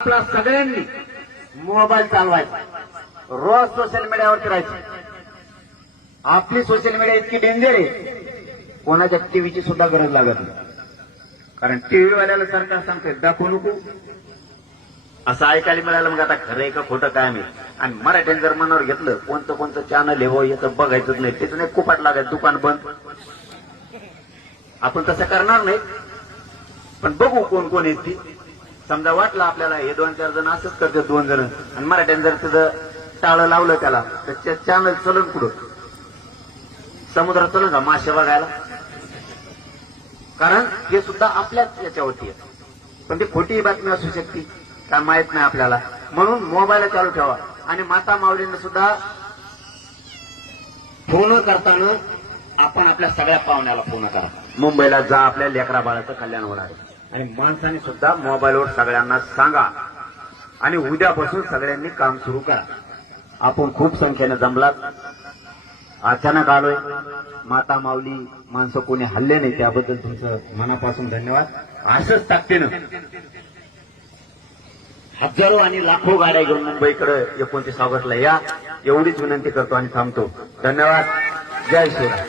आपला सगळ्यांनी मोबाईल चालवायचा, रोज सोशल मीडियावरती राहायचं. आपली सोशल मीडिया इतकी डेंजर आहे, कोणाच्या टीव्हीची सुद्धा गरज लागत नाही. कारण टीव्ही वाल्याला सरकार सांगते दाखवू नको, असं ऐकायला मिळालं. मग आता खरं आहे का खोटं काय मी. आणि मराठ्याने जर मनावर घेतलं कोणतं कोणतं चॅनल आहे याचं बघायचंच नाही, तिथून एक कुपाट लागायचं, दुकान बंद. आपण तसं करणार नाही, पण बघू कोण कोण आहेत ती. समजा वाटलं आपल्याला हे 2-4 जण असंच करतात, 2 जण, आणि मराठ्याने जर तिथं टाळं लावलं त्याला, तर चॅनल चलन पुढं समुद्रात चलन का मासे बघायला. कारण हे सुद्धा आपल्याच याच्यावरती आहे, पण ती खोटी बातमी असू शकते, काय माहित नाही आपल्याला. म्हणून मोबाईल चालू ठेवा. आणि माता माऊलींना सुद्धा फोन करताना आपण आपल्या सगळ्या पाहुण्याला फोन करा. मुंबईला जा, आपल्या लेकरा बाळाचं कल्याण होणार आहे. आणि माणसाने सुद्धा मोबाईलवर सगळ्यांना सांगा. आणि उद्यापासून सगळ्यांनी काम सुरू करा. आपण खूप संख्येने जमलात, अचानक आलोय. माता माऊली माणसं कोणी हल्ले नाही, त्याबद्दल तुमचं मनापासून धन्यवाद. असंच ताकदीनं हजारो आणि लाखो गाड्या घेऊन मुंबईकडे 29 ऑगस्टला या, एवढीच विनंती करतो आणि थांबतो. धन्यवाद. जय शिवराय.